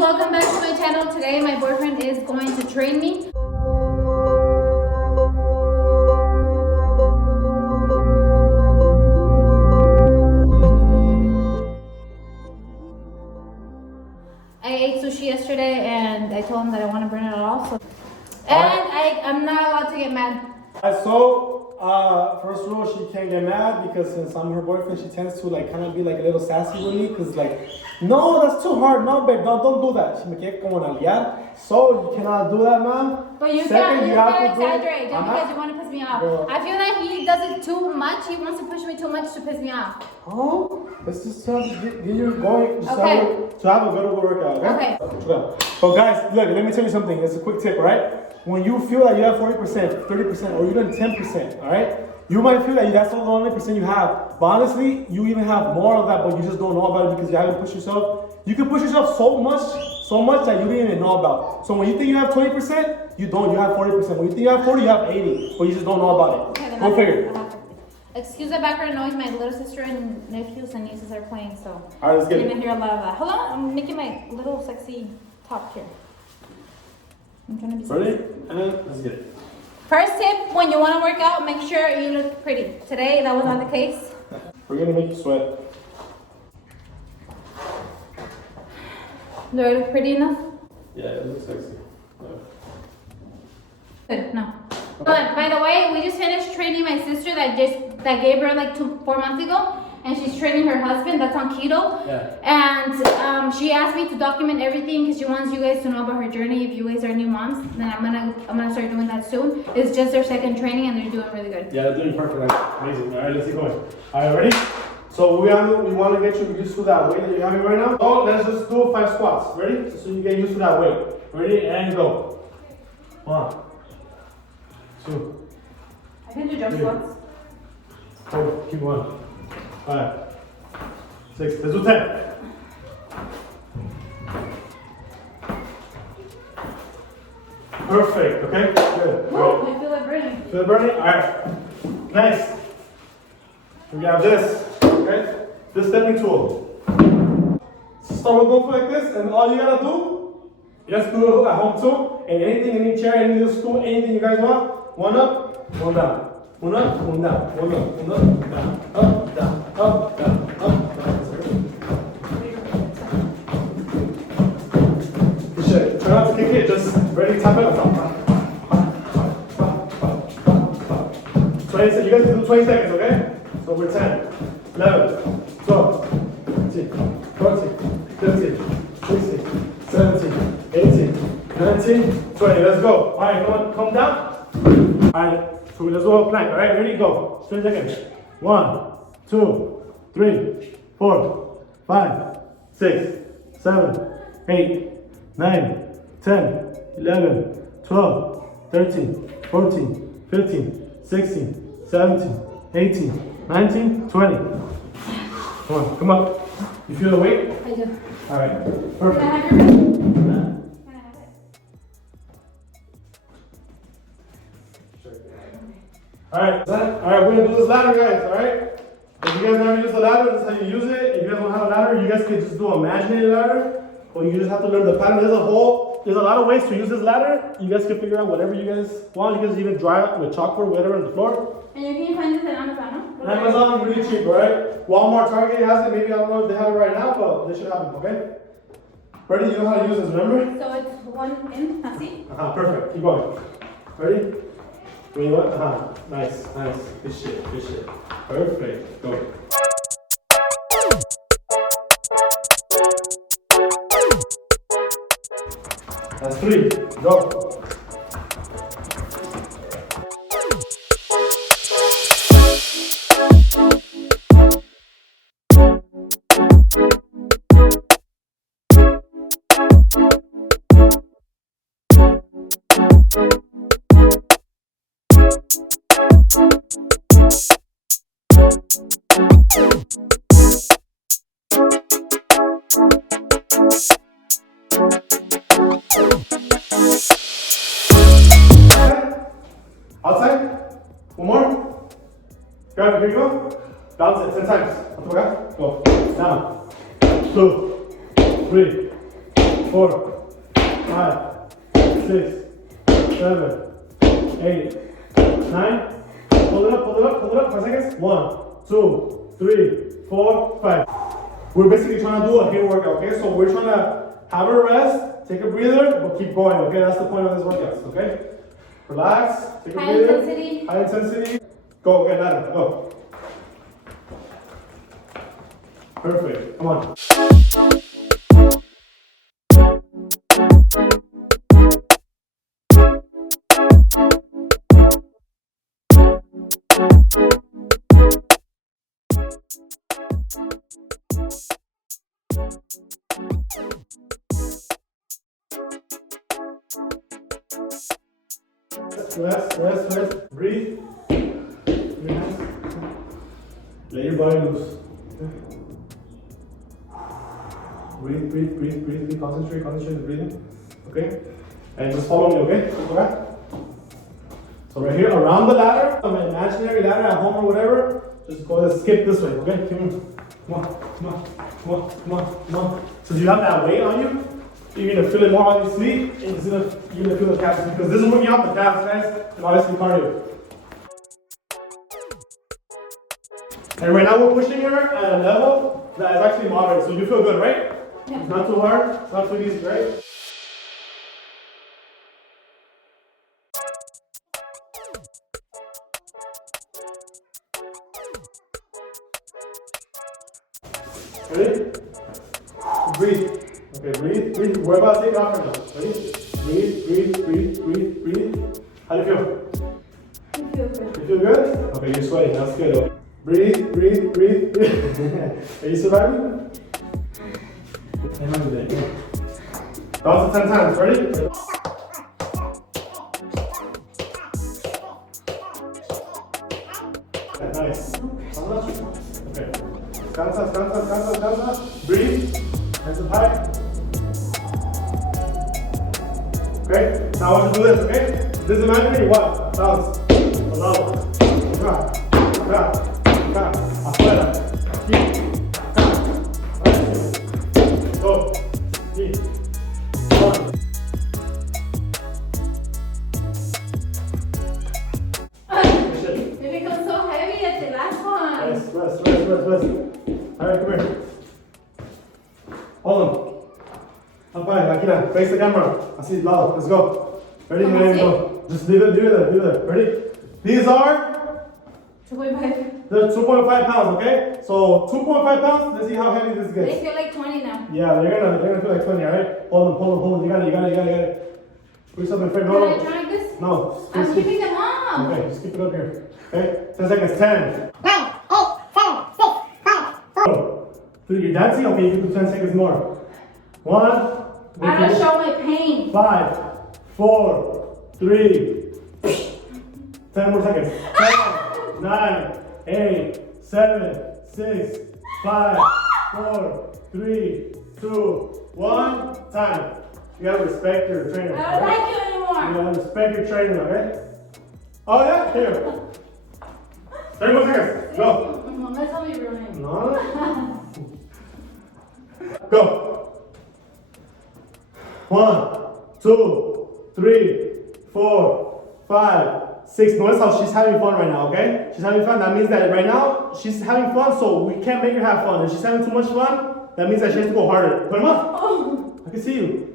welcome back to my channel. Today my boyfriend is going to train me. I ate sushi yesterday and I told him that I want to burn it off. And I'm not allowed to get mad. First rule, she can't get mad because since I'm her boyfriend, she tends to like kind of be like a little sassy with me. Cause like, no, that's too hard. No, babe, don't do that. She me quiere como nalguear. So you cannot do that, man. But you Second, can't exaggerate just because you want to piss me off. Girl. I feel like he does it too much. He wants to push me too much to piss me off. Oh, let's just get you going. Just okay. have a good workout, okay? Okay. So guys, look, let me tell you something. It's a quick tip, right? When you feel like you have 40%, 30%, or even 10%, all right? You might feel like that's the only percent you have. But honestly, you even have more of that, but you just don't know about it because you haven't pushed yourself. You can push yourself so much that you didn't even know about. So when you think you have 20%, you don't, you have 40%. When you think you have 40, you have 80, but you just don't know about it. Okay, Go figure. Excuse the background noise. My little sister and nephews and nieces are playing, so All right, let's get you're it. gonna hear a lot of that. Hold on, I'm making my little sexy top here. I'm trying to be sexy. Ready? And let's get it. First tip, when you want to work out, make sure you look pretty. Today, that was not the case. We're gonna make you sweat. Do I look pretty enough? Yeah, it looks sexy. Good, no. But by the way, we just finished training my sister that gave birth like 4 months ago, and she's training her husband that's on keto. Yeah. And she asked me to document everything because she wants you guys to know about her journey. If you guys are new moms, then I'm gonna start doing that soon. It's just their second training and they're doing really good. Yeah, they're doing perfect. Amazing. All right, let's keep going. All right, ready? So we want to get you used to that weight that you're having right now. So let's just do 5 squats. Ready? So you get used to that weight. Ready? And go. 1, 2, I can do jump 3, squats. 4, keep going. 5, 6, let's do 10. Perfect, okay? Good. Whoa, I feel like burning. Feel it burning? Alright. Nice. We have this, okay? This stepping tool. Start with one foot like this, and all you gotta do, you just do it at home too. And anything, any chair, any little stool, anything you guys want. 1 up, 1 down. 1 up, 1 down. 1 up, 1 up, down, up, down, up, down, up, down. You should try not to kick it, just ready, tap it up. 20 seconds. You guys can do 20 seconds, okay? So we're 10, 11, 12, 13, 14, 15, 16, 17, 18, 19, 20. Let's go. All right, come down. All right, so let's do a plank. All right, ready, go. 20 seconds. 1, 2, 3, 4, 5, 6, 7, 8, 9, 10, 11, 12, 13, 14, 15, 16, 17, 18, 19, 20. Come on, come up. You feel the weight? I do. All right, Can I perfect. have your pen? Can I have it? All right, we're gonna do this ladder, guys. All right. If you guys never use the ladder, this is how you use it. If you guys don't have a ladder, you guys can just do an imaginary ladder, or you just have to learn the pattern. There's a lot of ways to use this ladder. You guys can figure out whatever you guys want. You guys even draw it with chalkboard, whatever, on the floor. And you can find this at Amazon, no? Amazon, really cheap, right? Walmart, Target has it. Maybe I don't know if they have it right now, but they should have it, okay? Ready? You know how to use this, remember? So it's one in, see? Perfect. Keep going. Ready? When you want? Nice. Good shit. Perfect. Go. That's 3. Go. Outside. One more. Grab it. Here you go. Bounce it 10 times. Go. Down. 2, 3, 4, 5, 6, 7, 8, 9. Hold it up, 5 seconds. 1, 2, 3, 4, 5. We're basically trying to do a HIIT workout, okay? So we're trying to have a rest, take a breather, but keep going, okay? That's the point of this workout, okay? Relax, take a High breather. intensity. High intensity. Go, okay, ladder, go. Perfect, come on. Rest. Breathe. Your hands. Let your body loose. Breathe. Concentrate on breathing. Okay? And just follow me, okay? Go back. So right here, around the ladder, an imaginary ladder at home or whatever, just go ahead and skip this way, okay? Come on. So you have that weight on you. You're gonna feel it more on your sleep, and you're gonna feel the calves because this is working out the calves, guys, and obviously cardio. And right now we're pushing her at a level that is actually moderate, so you feel good, right? Yeah. It's not too hard, it's not too easy, right? Ready? Breathe. Okay, breathe. We're about to take it off right now. Ready? Breathe. How do you feel? I feel good. You feel good? Okay, you're sweating. That's good. Okay. Breathe. Are you surviving? Bounce it 10 times. Ready? Yeah, nice. Okay. Descansa. Breathe. Hands up high. Okay, now I want you to do this, okay? This is imaginary. 1, bounce. Acá. Afuera. Aquí. Acá. 2, 3, 1. It becomes so heavy at the last one. Rest. Alright, come here. Hold on. Up high, aquí now. Face the camera. Así, lado. Let's go. Ready? Come on, Ready, sit. go. Just leave it there. Ready? These are 2.5. the 2.5 pounds, okay? So 2.5 pounds, let's see how heavy this They gets. feel like 20 now. Yeah, they're gonna feel like 20, alright? Hold on. You got it. Put yourself in front. Can I No. try this? No. I'm keeping them up. Okay, just keep it up here. Okay? 10 seconds. 10. 9, 8, 7, 6, 5, 4. 3, you're dancing? Okay, you can do 10 seconds more. 1. I don't show my pain. 5, 4, 3, 10 more seconds. 10, 9, 8, 7, 6, 5, 4, 3, 2, 1. Time. You gotta respect your trainer. I don't like you You anymore. gotta respect your trainer, okay? Oh yeah, here. 30 more seconds. Go. Let's tell me your real name. No. Go. 1, 2, 3, 4, 5, 6. Notice how she's having fun right now, okay? She's having fun. That means that right now she's having fun, so we can't make her have fun. If she's having too much fun, that means that she has to go harder. Put them up. Oh. I can see you.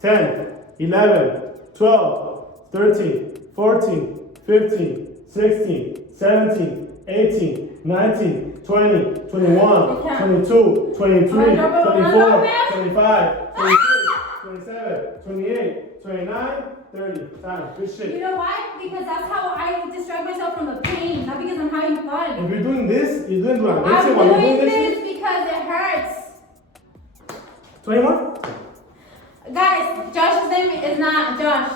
10, 11, 12, 13, 14, 15, 16, 17, 18, 19, 20, 21, 22, 23, 24, 25, 26, 27, 28, 29, 30. Time. Good You shit. know why? Because that's how I distract myself from the pain, not because I'm having fun. If you're doing this, you're doing what? I'm While you're doing doing this because it hurts. 21? Guys, Josh's name is not Josh.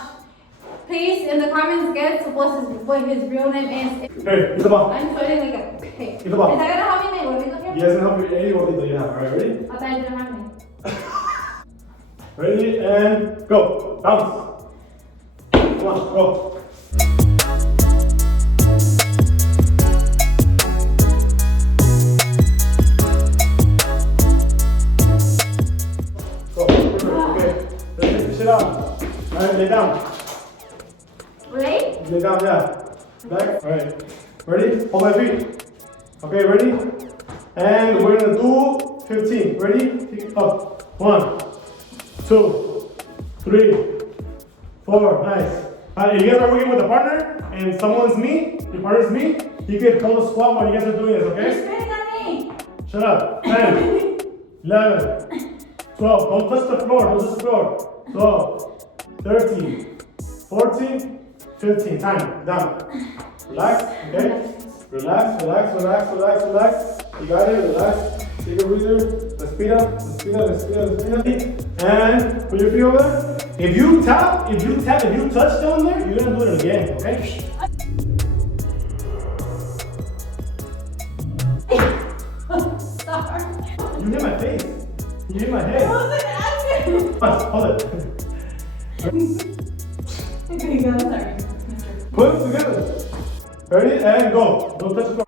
Please, in the comments, guess what his real name is. Hey, get the ball. I'm sweating like a pig. Get the ball. Is that gonna help me make what we look You here? guys can help you any what you have. Alright, ready? I thought you didn't have me. Ready and go. Bounce. Come on, go. Go. Okay. sit up. Alright, lay down. Right? Lay down, yeah. Back. Alright. Ready? Hold my feet. Okay, ready? And we're gonna do 15. Ready? Pick up. 1, 2, 3, 4. Nice. If you guys are working with a partner and someone's me, your partner's me, you can hold a squat while you guys are doing this, You're okay? spitting on me. Shut up. 10, 11, 12. Don't touch the floor. Don't touch the floor. 12, 13, 14, 15. Time. Down. Relax. Okay? Relax, relax, relax, relax, relax. You got it. Relax. Take a breather. Let's speed up. Let's speed up. Let's speed up. Let's speed up. And put your feet over there. If you tap, if you touch down there, you're gonna do it again. Okay? Sorry. You hit my face. You hit my head. I wasn't acting. Hold it. Okay, go. Sorry. Put it together. Ready? And go. Don't touch the floor.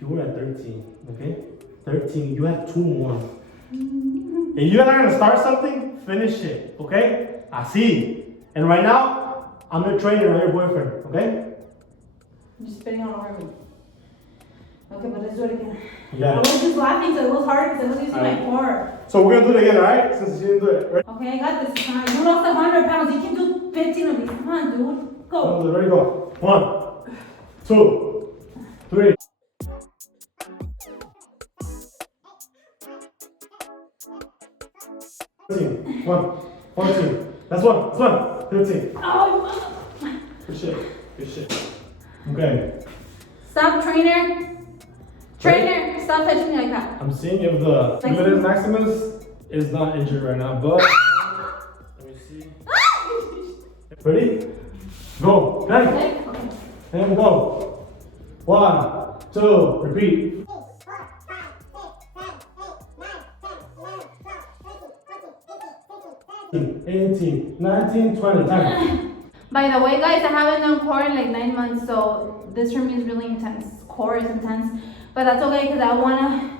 You were at 13, okay? 13, you have 2 more. If you guys are gonna start something, finish it, okay? Así. And right now, I'm your trainer, not your boyfriend, okay? I'm just spitting all over me. Okay, but let's do it again. I Yeah. was just laughing, so it was hard because I was using my Alright. core. So we're gonna do it again, alright? Since you didn't do it. Ready? Okay, I got this. Come on, you lost 100 pounds. You can do 15 of these. Come on, dude. Go. Ready, go. 1, 2, 3. One, 14. That's one. 15. Oh, Good shit. Good shit. Okay. stop, trainer. Trainer, stop touching me like that. I'm seeing if the Limited Maximus is not injured right now, but let me see. Ready? Go. Ready? Okay. And go. 1, 2, repeat. 18, 19, 20. Time. By the way, guys, I haven't done core in like 9 months, so this for me is really intense. Core is intense, but that's okay because I wanna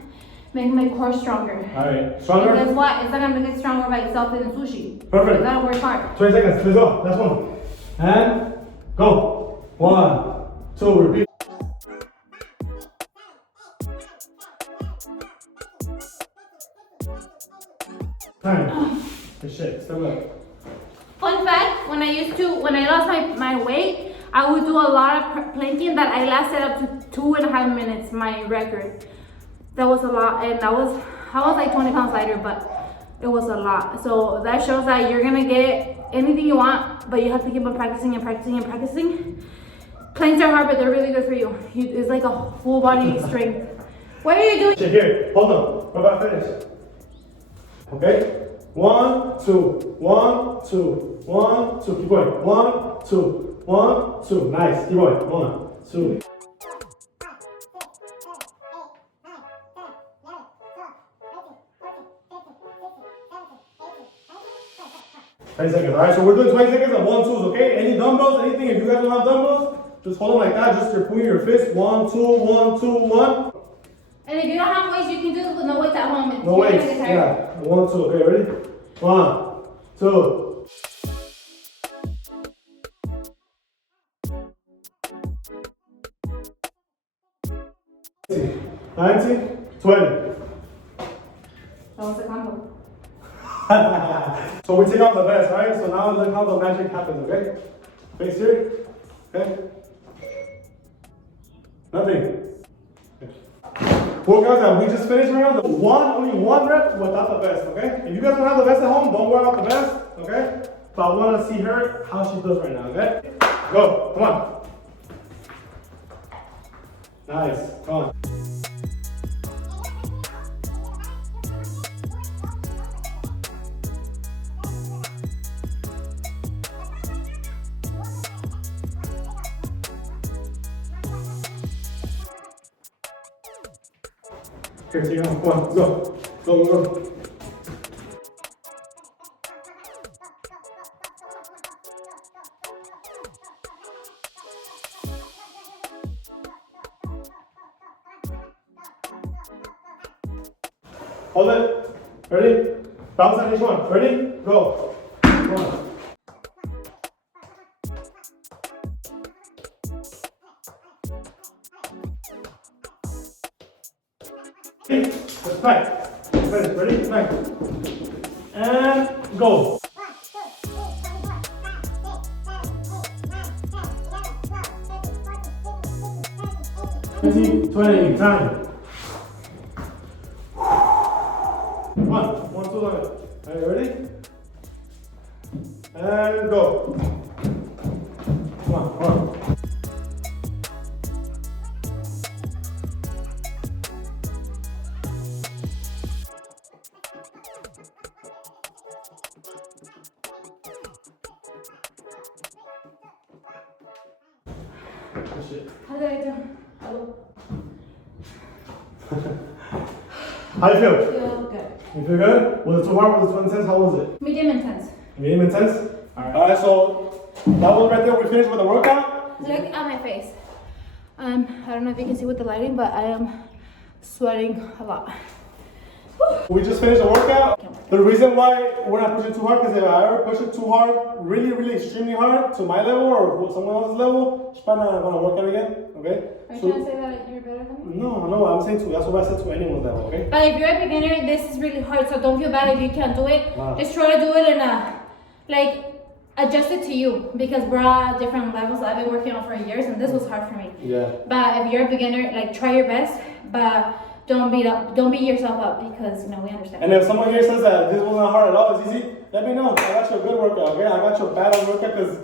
make my core stronger. Alright. And Stronger? guess what? It's not gonna make it stronger by itself in the sushi. Perfect. You gotta work hard. 20 seconds. Let's go. Last one. And go. 1, 2, repeat. Time. Good shit. Stand up. Fun fact, when I lost my weight, I would do a lot of planking that I lasted up to 2.5 minutes, my record. That was a lot, and I was like 20 pounds lighter, but it was a lot. So that shows that you're gonna get anything you want, but you have to keep on practicing and practicing and practicing. Planks are hard, but they're really good for you. It's like a full body strength. What are you doing? Shit, here. Hold on. We're about to finish. Okay? 1, 2, 1, 2, 1, 2. Keep going. 1, 2, 1, 2. Nice. Keep going. 1, 2. Seconds. Alright, so we're doing 20 seconds of 1, 2s, okay? Any dumbbells, anything, if you guys don't have dumbbells, just hold them like that, just you're pulling your fist. 1, 2, 1, 2, 1. And if you don't have weights, you can do this with no weights at home. No You're gonna weights. get tired. Yeah. 1, 2. Okay, ready? 1, 2. 19, 20. That was a combo. So we take off the vest, right? So now look how the magic happens, okay? Face here. Okay? Nothing. Well, guys, we just finished right now. Only one rep without the vest, okay? If you guys don't have the vest at home, don't wear out the vest, okay? But I want to see her, how she does right now, okay? Go, come on. Nice, come on. Here, take it off. Come on, go. Go, go, go. Hold it. Ready? Bounce on each one. Ready? Go. 1. Ready? Let's back. Ready? Back. And go. 20, time. 1, 2, 11. Are you ready? And go. Come on. Good shit. How did I do? Hello. How do you feel? Feel good. You feel good? Was it too hard? Was it too intense? How was it? Medium intense. Medium intense? Alright, so that was right there. We finished with the workout. Look at my face. I don't know if you can see with the lighting, but I am sweating a lot. We just finished the workout. The reason why we're not pushing too hard, because if I ever push it too hard, really extremely hard to my level or someone else's level, she's probably not gonna work out again. Okay? Are you trying to say that you're better than me? No, I'm saying to. That's what I said to anyone's level. Okay? But if you're a beginner, this is really hard, so don't feel bad if you can't do it. Wow. Just try to do it in a, adjust it to you, because we're all at different levels. I've been working on for years, and this was hard for me. Yeah. But if you're a beginner, try your best, but don't beat yourself up, because we understand. And if someone here says that this wasn't hard at all, it's easy, let me know. I got you a good workout, okay? I got you a bad workout, because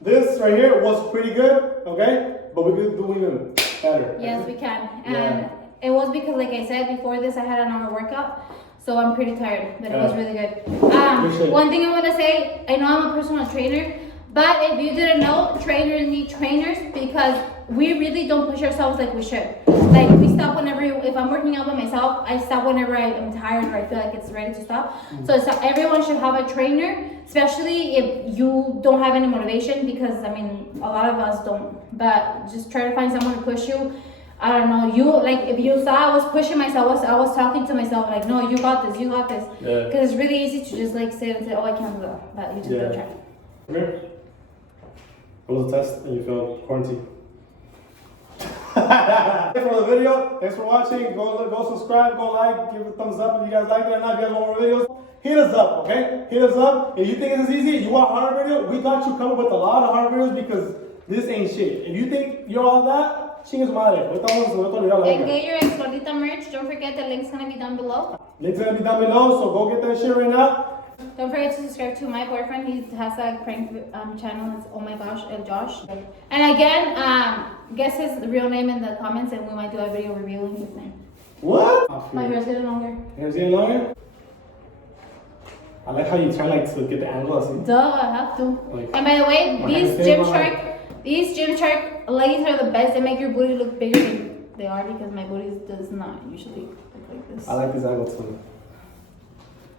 this right here was pretty good, okay? But we could do even better. Yes, we can. And it was because, like I said, before this I had a normal workout, so I'm pretty tired, but it was really good. One thing I want to say, I know I'm a personal trainer, but if you didn't know, trainers need trainers, because we really don't push ourselves like we should. Like, we stop whenever, if I'm working out by myself, I stop whenever I am tired or I feel like it's ready to stop. So everyone should have a trainer, especially if you don't have any motivation, because a lot of us don't. But just try to find someone to push you. I don't know, if you saw I was pushing myself, I was talking to myself like, no, you got this. Yeah. Because it's really easy to just sit and say, oh, I can't do that. But you just gotta try. Come here. It was a test and you failed quarantine. Thanks for the video. Thanks for watching. Go subscribe, go like, give it a thumbs up if you guys liked it or not. If you guys want more videos, hit us up, okay? Hit us up. If you think this is easy, you want a hard video, we got you covered with a lot of hard videos, because this ain't shit. If you think you're all that, chingue su madre. And get your Ex Gordita merch. Don't forget the link's gonna be down below. Link's gonna be down below, so go get that shit right now. Don't forget to subscribe to my boyfriend. He has a prank channel. It's Oh My Gosh, El Josh. And again, guess his real name in the comments, and we might do a video revealing his name. What? My hair's getting longer. Hair's getting longer? I like how you try to get the angle. Duh, I have to. And by the way, these Gymshark leggings are the best. They make your booty look bigger than they are, because my booty does not usually look like this. I like this angle too.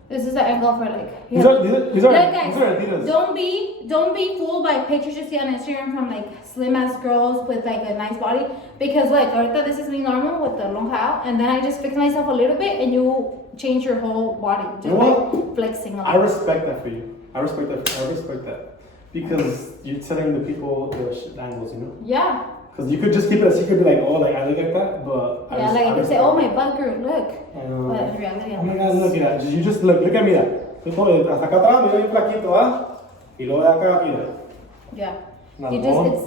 This is the angle for These are look, guys, Adidas. don't be fooled by pictures you see on Instagram from slim ass girls with a nice body, because ahorita this is me normal with the long hair, and then I just fix myself a little bit and you change your whole body just by flexing. I respect that for you. I respect that because you're telling the people the shit angles, Yeah. Because you could just keep it a secret, be like, oh, I look like that, but I could say, oh, my butt girl, look. I know. But in reality, oh my God, look at that. You just look at me. Hasta acá atrás, mira bien flaquito, ¿ah? Y luego de acá, mira. Yeah. No.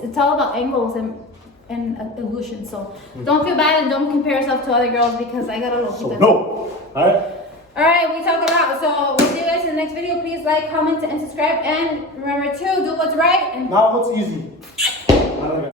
It's all about angles and illusion. So don't feel bad and don't compare yourself to other girls, because I got a little bit. No. All right, we talk a lot. So we'll see you guys in the next video. Please like, comment, and subscribe. And remember to do what's right. And now what's easy.